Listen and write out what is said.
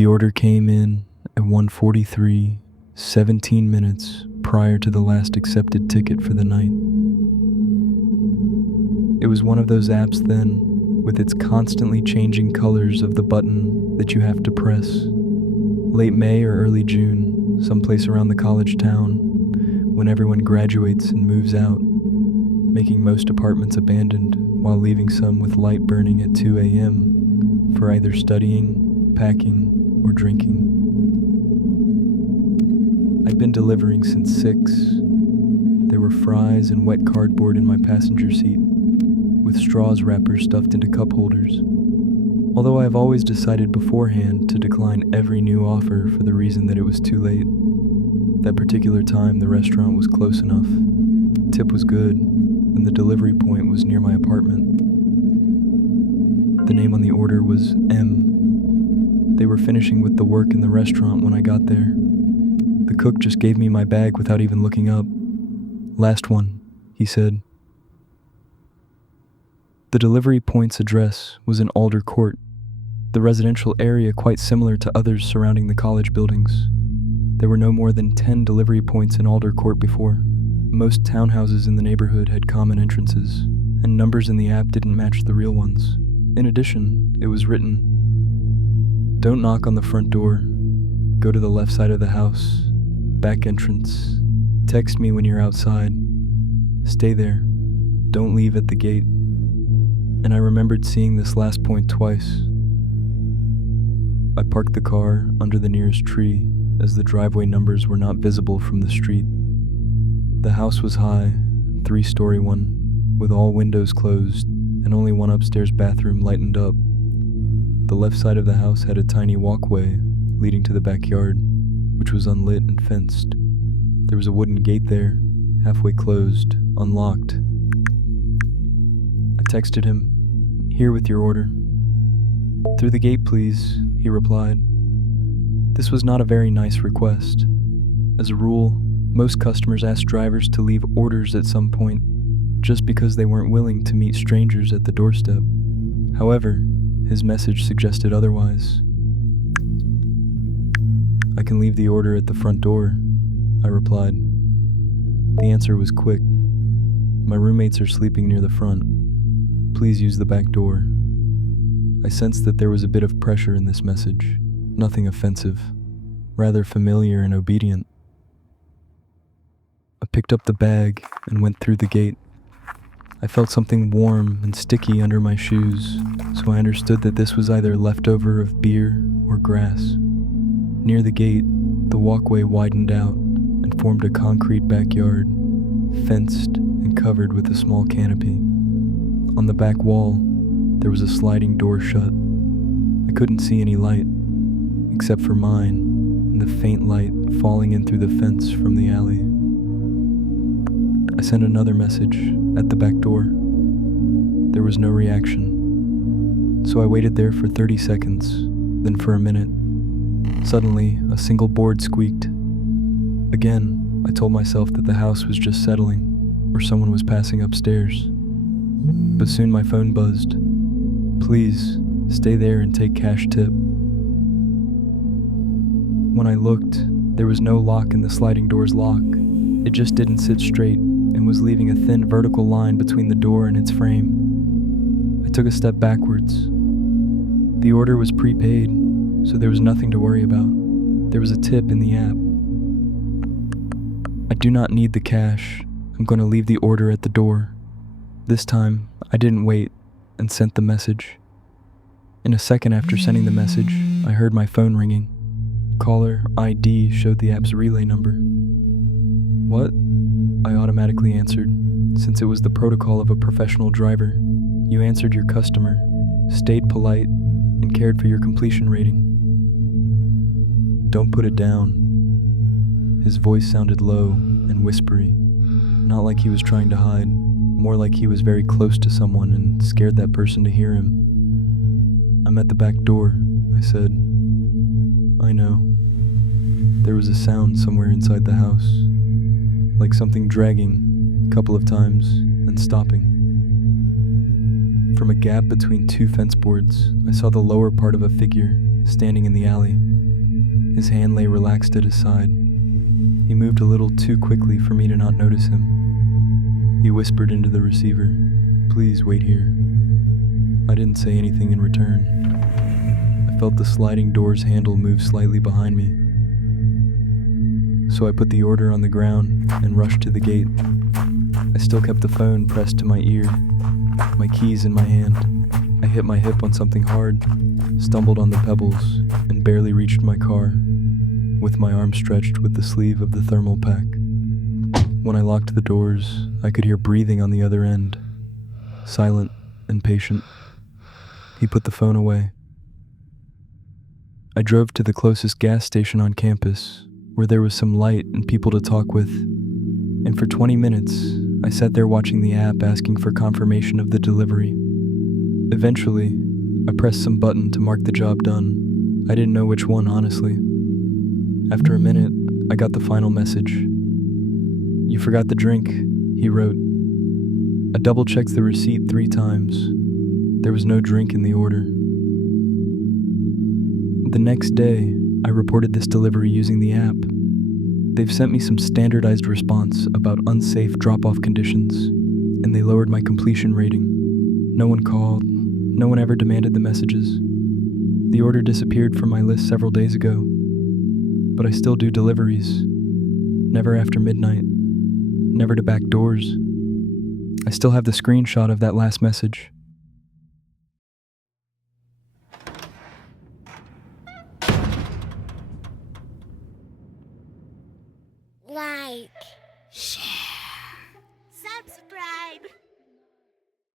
The order came in at 1:43, 17 minutes prior to the last accepted ticket for the night. It was one of those apps then, with its constantly changing colors of the button that you have to press. Late May or early June, someplace around the college town, when everyone graduates and moves out, making most apartments abandoned while leaving some with light burning at 2 a.m. for either studying, packing, or drinking. I'd been delivering since 6. There were fries and wet cardboard in my passenger seat, with straws wrappers stuffed into cup holders. Although I have always decided beforehand to decline every new offer for the reason that it was too late. That particular time the restaurant was close enough, tip was good, and the delivery point was near my apartment. The name on the order was M. They were finishing with the work in the restaurant when I got there. The cook just gave me my bag without even looking up. "Last one," he said. The delivery point's address was in Alder Court, the residential area quite similar to others surrounding the college buildings. There were no more than 10 delivery points in Alder Court before. Most townhouses in the neighborhood had common entrances, and numbers in the app didn't match the real ones. In addition, it was written, "Don't knock on the front door. Go to the left side of the house. Back entrance. Text me when you're outside. Stay there. Don't leave at the gate." And I remembered seeing this last point twice. I parked the car under the nearest tree, as the driveway numbers were not visible from the street. The house was high, 3-story one, with all windows closed and only one upstairs bathroom lightened up. The left side of the house had a tiny walkway leading to the backyard, which was unlit and fenced. There was a wooden gate there, halfway closed, unlocked. I texted him, "Here with your order." "Through the gate, please," he replied. This was not a very nice request. As a rule, most customers ask drivers to leave orders at some point, just because they weren't willing to meet strangers at the doorstep. However, his message suggested otherwise. "I can leave the order at the front door," I replied. The answer was quick. "My roommates are sleeping near the front. Please use the back door." I sensed that there was a bit of pressure in this message, nothing offensive, rather familiar and obedient. I picked up the bag and went through the gate. I felt something warm and sticky under my shoes, so I understood that this was either leftover of beer or grass. Near the gate, the walkway widened out and formed a concrete backyard, fenced and covered with a small canopy. On the back wall, there was a sliding door shut. I couldn't see any light, except for mine and the faint light falling in through the fence from the alley. I sent another message at the back door. There was no reaction, so I waited there for 30 seconds, then for a minute. Suddenly, a single board squeaked. Again, I told myself that the house was just settling, or someone was passing upstairs. But soon my phone buzzed. "Please, stay there and take cash tip." When I looked, there was no lock in the sliding door's lock. It just didn't sit straight and was leaving a thin vertical line between the door and its frame. I took a step backwards. The order was prepaid, so there was nothing to worry about. There was a tip in the app. "I do not need the cash. I'm going to leave the order at the door." This time, I didn't wait and sent the message. In a second after sending the message, I heard my phone ringing. Caller ID showed the app's relay number. "What?" I automatically answered, since it was the protocol of a professional driver. "You answered your customer, stayed polite, and cared for your completion rating." "Don't put it down." His voice sounded low and whispery, not like he was trying to hide, more like he was very close to someone and scared that person to hear him. "I'm at the back door," I said. "I know." There was a sound somewhere inside the house, like something dragging a couple of times and stopping. From a gap between two fence boards, I saw the lower part of a figure standing in the alley. His hand lay relaxed at his side. He moved a little too quickly for me to not notice him. He whispered into the receiver, "Please wait here." I didn't say anything in return. I felt the sliding door's handle move slightly behind me. So I put the order on the ground and rushed to the gate. I still kept the phone pressed to my ear, my keys in my hand. I hit my hip on something hard, stumbled on the pebbles, and barely reached my car, with my arm stretched with the sleeve of the thermal pack. When I locked the doors, I could hear breathing on the other end, silent and patient. He put the phone away. I drove to the closest gas station on campus, where there was some light and people to talk with, and for 20 minutes, I sat there watching the app asking for confirmation of the delivery. Eventually, I pressed some button to mark the job done. I didn't know which one, honestly. After a minute, I got the final message. "You forgot the drink," he wrote. I double-checked the receipt 3 times. There was no drink in the order. The next day, I reported this delivery using the app. They've sent me some standardized response about unsafe drop-off conditions, and they lowered my completion rating. No one called. No one ever demanded the messages. The order disappeared from my list several days ago, but I still do deliveries. Never after midnight. Never to back doors. I still have the screenshot of that last message. Like, share.